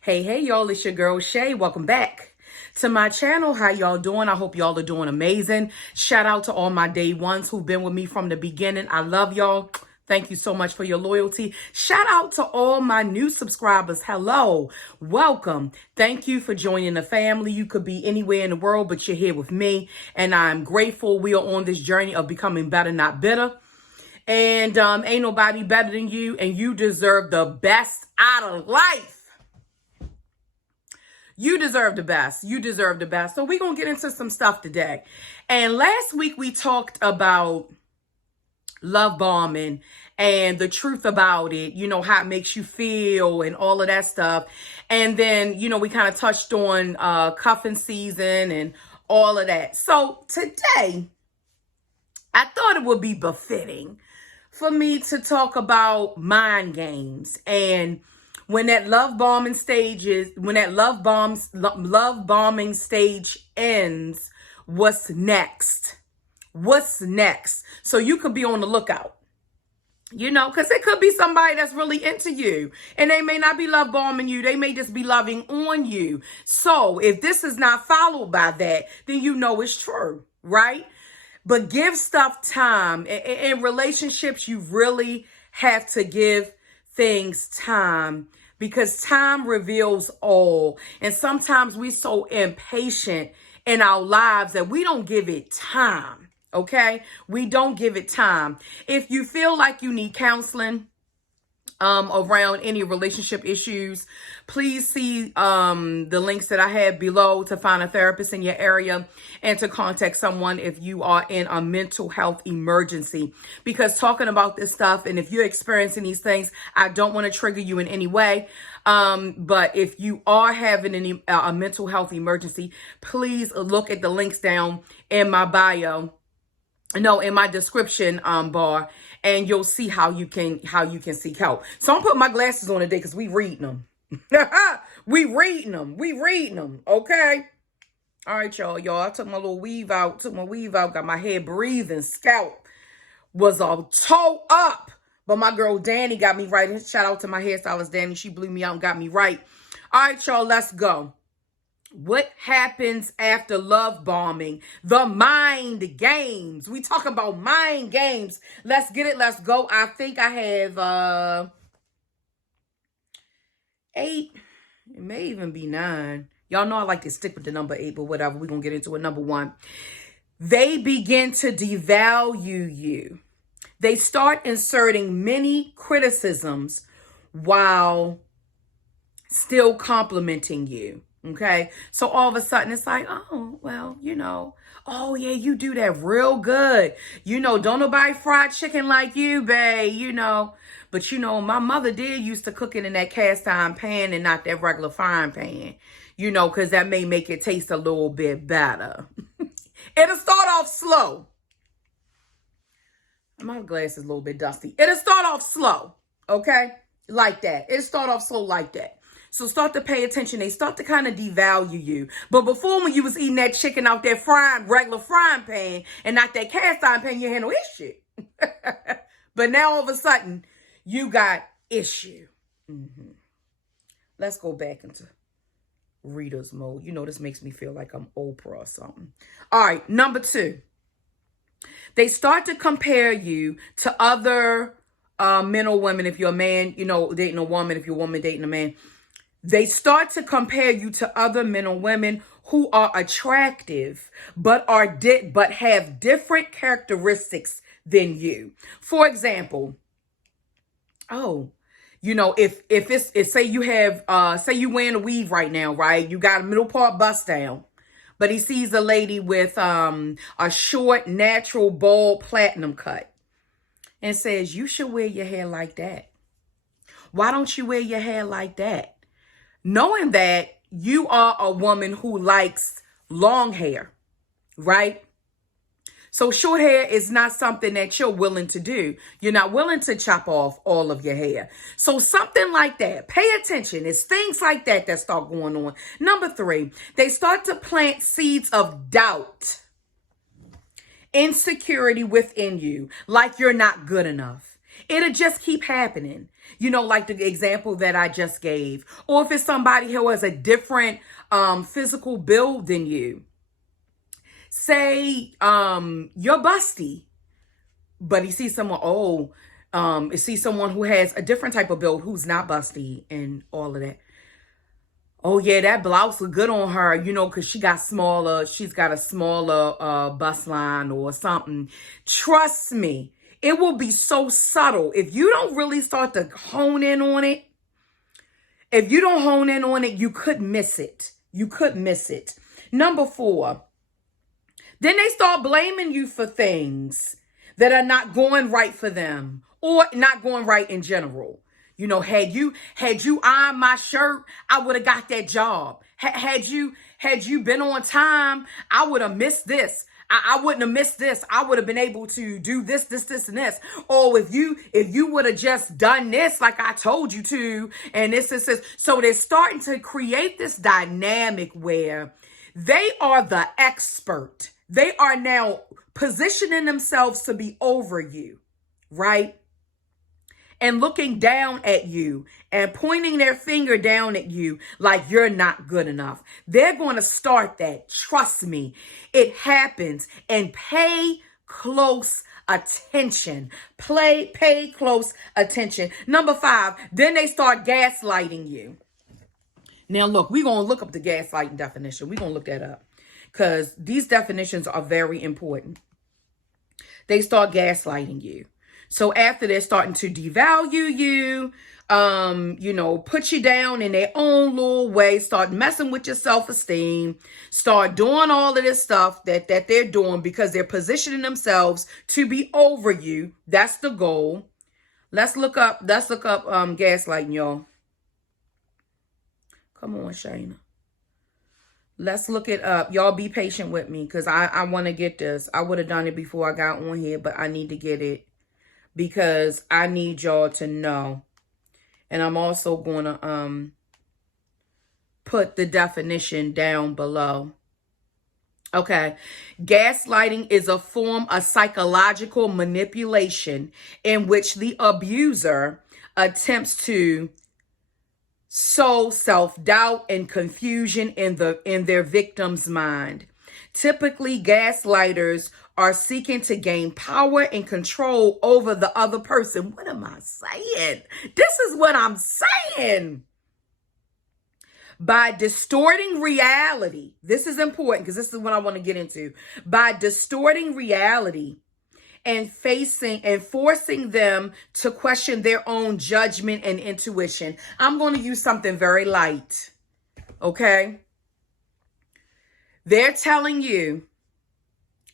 Hey, y'all, it's your girl Shay. Welcome back to my channel. How y'all doing? I hope y'all are doing amazing. Shout out to all my day ones who've been with me from the beginning. I love y'all. Thank you so much for your loyalty. Shout out to all my new subscribers. Hello, welcome. Thank you for joining the family. You could be anywhere in the world, but you're here with me. And I'm grateful we are on this journey of becoming better, not bitter. And ain't nobody better than you. And you deserve the best out of life. You deserve the best. You deserve the best. So we're going to get into some stuff today. And last week we talked about love bombing and the truth about it, you know, how it makes you feel and all of that stuff. And then, you know, we kind of touched on cuffing season and all of that. So today, I thought it would be befitting for me to talk about mind games and when that love bombing stage ends, what's next? What's next? So you could be on the lookout. You know, because it could be somebody that's really into you and they may not be love bombing you. They may just be loving on you. So if this is not followed by that, then you know it's true, right? But give stuff time. In relationships, you really have to give things time because time reveals all. And sometimes we're so impatient in our lives that we don't give it time. Okay? We don't give it time. If you feel like you need counseling, around any relationship issues, please see the links that I have below to find a therapist in your area and to contact someone if you are in a mental health emergency. Because talking about this stuff, and if you're experiencing these things, I don't want to trigger you in any way. But if you are having a mental health emergency, please look at the links down in my bio. No, in my description bar, and you'll see how you can seek help. So I'm putting my glasses on today because we reading them. We reading them. Okay. All right, y'all. I took my little weave out. Got my hair breathing. Scalp was all toe up. But my girl Danny got me right. Shout out to my hairstylist Danny. She blew me out and got me right. All right, y'all. Let's go. What happens after love bombing? The mind games. We talk about mind games. Let's get it. Let's go. I think I have 8. It may even be 9. Y'all know I like to stick with the number 8, but whatever. We're going to get into it. Number 1. They begin to devalue you. They start inserting many criticisms while still complimenting you. Okay, so all of a sudden it's like, oh, well, you know, oh yeah, you do that real good. You know, don't nobody fry chicken like you, babe, you know. But you know, my mother did used to cook it in that cast iron pan and not that regular frying pan, you know, because that may make it taste a little bit better. It'll start off slow. My glass is a little bit dusty. It'll start off slow, okay? Like that. It'll start off slow like that. So start to pay attention. They start to kind of devalue you. But before, when you was eating that chicken out that regular frying pan and not that cast iron pan, you had no issue. But now all of a sudden, you got issue. Let's go back into reader's mode. You know, this makes me feel like I'm Oprah or something. All right, number 2. They start to compare you to other men or women. If you're a man, you know, dating a woman. If you're a woman, dating a man. They start to compare you to other men or women who are attractive, but have different characteristics than you. For example, you know, if say you have say you wearing a weave right now, right? You got a middle part bust down, but he sees a lady with a short, natural, bald platinum cut and says, you should wear your hair like that. Why don't you wear your hair like that? Knowing that you are a woman who likes long hair, right? So short hair is not something that you're willing to do. You're not willing to chop off all of your hair. So something like that. Pay attention. It's things like that that start going on. Number 3, they start to plant seeds of doubt, insecurity within you, like you're not good enough. It'll just keep happening. You know, like the example that I just gave. Or if it's somebody who has a different physical build than you. Say you're busty, but he sees someone, sees someone who has a different type of build who's not busty and all of that. Oh yeah, that blouse look good on her, you know, because she's got a smaller bust line or something. Trust me, it will be so subtle. If you don't really start to hone in on it, you could miss it. You could miss it. Number 4, then they start blaming you for things that are not going right for them or not going right in general. You know, had you ironed my shirt, I would have got that job. Had you been on time, I would have missed this. I wouldn't have missed this. I would have been able to do this, and this. Or if you would have just done this like I told you to, and this. So they're starting to create this dynamic where they are the expert. They are now positioning themselves to be over you, right? And looking down at you and pointing their finger down at you like you're not good enough. They're going to start that. Trust me, it happens. And pay close attention. Pay close attention. Number 5, then they start gaslighting you. Now, look, we're going to look up the gaslighting definition. We're going to look that up because these definitions are very important. They start gaslighting you. So after they're starting to devalue you, put you down in their own little way, start messing with your self-esteem, start doing all of this stuff that they're doing because they're positioning themselves to be over you. That's the goal. Let's look up gaslighting, y'all. Come on, Shayna. Let's look it up. Y'all be patient with me because I want to get this. I would have done it before I got on here, but I need to get it because I need y'all to know. And I'm also going to put the definition down below. Okay. Gaslighting is a form of psychological manipulation in which the abuser attempts to sow self-doubt and confusion in their victim's mind. Typically, gaslighters are seeking to gain power and control over the other person. What am I saying? This is what I'm saying. By distorting reality. This is important because this is what I want to get into. By distorting reality and forcing them to question their own judgment and intuition. I'm going to use something very light. Okay? They're telling you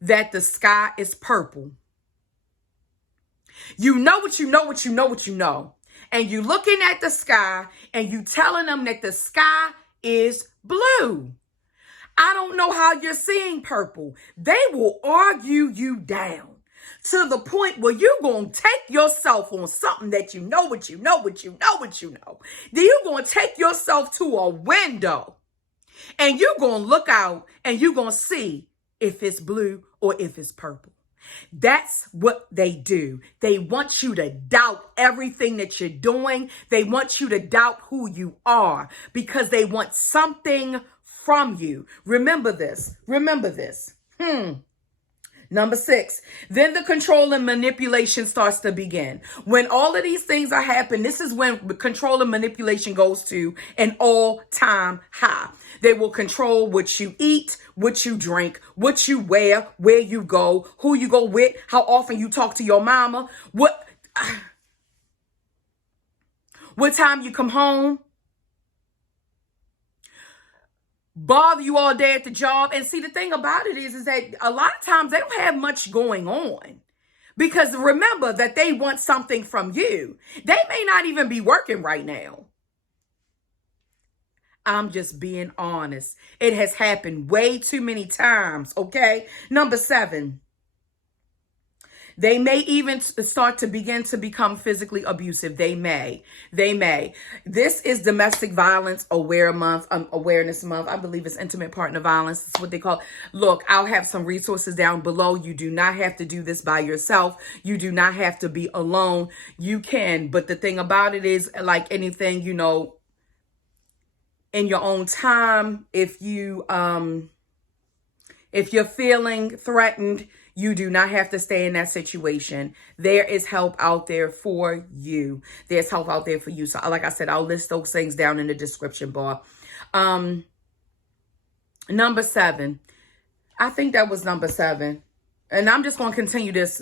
that the sky is purple. You know what you know what you know what you know. And you looking at the sky and you telling them that the sky is blue. I don't know how you're seeing purple. They will argue you down to the point where you're going to take yourself on something that you know what you know what you know what you know. Then you're going to take yourself to a window and you're going to look out and you're going to see if it's blue or if it's purple. That's what they do. They want you to doubt everything that you're doing. They want you to doubt who you are because they want something from you. Remember this. Remember this. Number 6, then the control and manipulation starts to begin. When all of these things are happening, this is when control and manipulation goes to an all-time high. They will control what you eat, what you drink, what you wear, where you go, who you go with, how often you talk to your mama, what time you come home. Bother you all day at the job. And see, the thing about it is that a lot of times they don't have much going on because remember that they want something from you. They may not even be working right now. I'm just being honest. It has happened way too many times. Okay. Number 7. They may even start to begin to become physically abusive. They may. This is Domestic Violence Awareness Month. I believe it's Intimate Partner Violence. It's what they call. Look, I'll have some resources down below. You do not have to do this by yourself. You do not have to be alone. You can. But the thing about it is, like anything, you know, in your own time, if you're feeling threatened, you do not have to stay in that situation. There is help out there for you. There's help out there for you. So like I said, I'll list those things down in the description bar. Number 7. I think that was number 7. And I'm just going to continue this,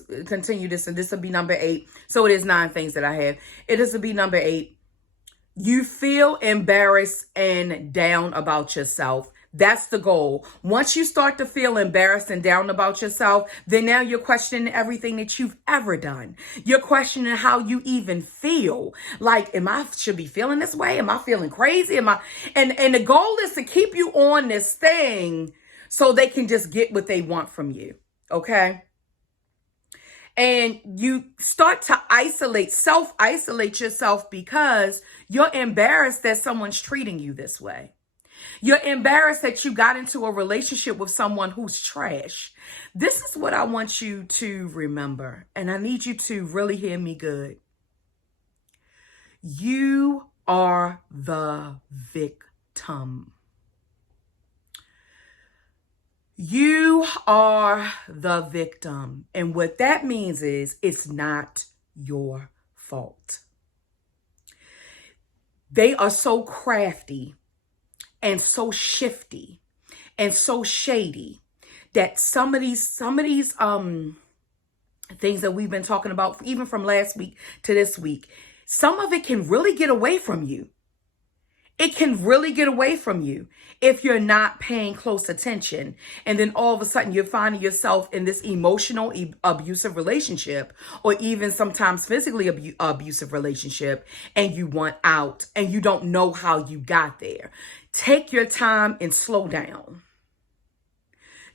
and this will be number 8. So it is 9 things that I have. It is to be number 8. You feel embarrassed and down about yourself. That's the goal. Once you start to feel embarrassed and down about yourself, then now you're questioning everything that you've ever done. You're questioning how you even feel. Like, should be feeling this way? Am I feeling crazy? And the goal is to keep you on this thing so they can just get what they want from you. Okay? And you start to self-isolate yourself because you're embarrassed that someone's treating you this way. You're embarrassed that you got into a relationship with someone who's trash. This is what I want you to remember, and I need you to really hear me good. You are the victim. You are the victim. And what that means is it's not your fault. They are so crafty and so shifty and so shady that some of these things that we've been talking about, even from last week to this week, some of it can really get away from you. It can really get away from you if you're not paying close attention. And then all of a sudden you're finding yourself in this emotional abusive relationship, or even sometimes physically abusive relationship, and you want out and you don't know how you got there. Take your time and slow down.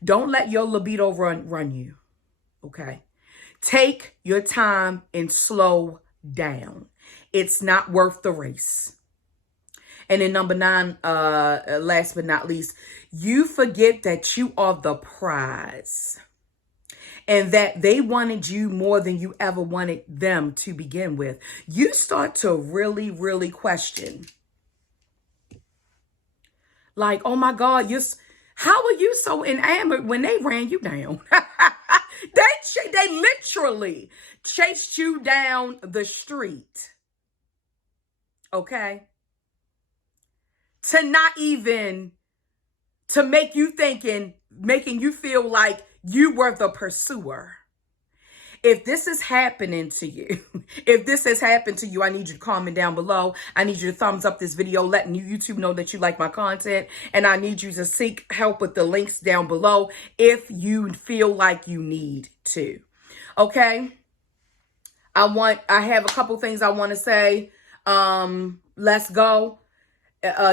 Don't let your libido run you. Okay? Take your time and slow down. It's not worth the race. And then number 9, last but not least, you forget that you are the prize and that they wanted you more than you ever wanted them to begin with. You start to really, really question. Like, oh my God, how are you so enamored when they ran you down? They literally chased you down the street. Okay? To make you making you feel like you were the pursuer. If this is happening to you, I need you to comment down below. I need you to thumbs up this video, letting YouTube know that you like my content. And I need you to seek help with the links down below if you feel like you need to. Okay? I have a couple things I want to say. Let's go.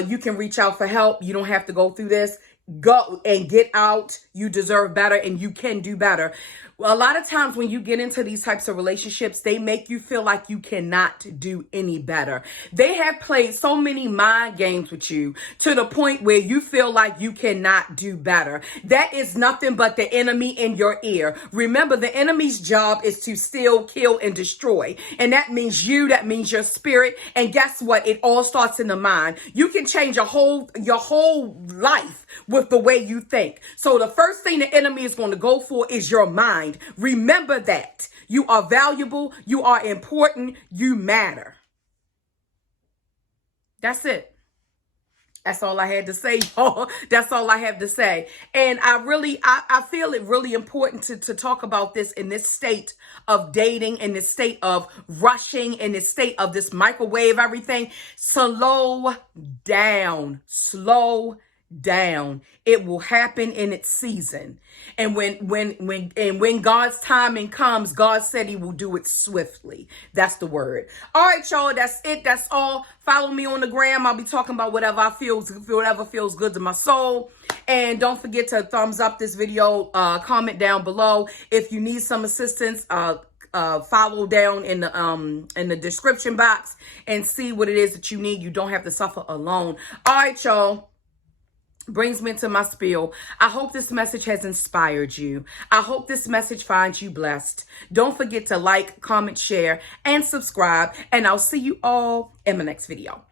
You can reach out for help. You don't have to go through this. Go and get out. You deserve better and you can do better. A lot of times when you get into these types of relationships, they make you feel like you cannot do any better. They have played so many mind games with you to the point where you feel like you cannot do better. That is nothing but the enemy in your ear. Remember, the enemy's job is to steal, kill, and destroy. And that means that means your spirit. And guess what? It all starts in the mind. You can change your whole life with the way you think. So the first thing the enemy is going to go for is your mind. Remember that. You are valuable. You are important. You matter. That's it. That's all I had to say, y'all. That's all I have to say. And I feel it really important to talk about this in this state of dating, in this state of rushing, in this state of this microwave everything. Slow down. Slow down. It will happen in its season. And when God's timing comes, God said he will do it swiftly. That's the word. All right, y'all, that's it. That's all. Follow me on the gram. I'll be talking about whatever feels good to my soul. And don't forget to thumbs up this video, comment down below. If you need some assistance, follow down in the description box and see what it is that you need. You don't have to suffer alone. All right, y'all. Brings me to my spiel. I hope this message has inspired you. I hope this message finds you blessed. Don't forget to like, comment, share, and subscribe. And I'll see you all in my next video.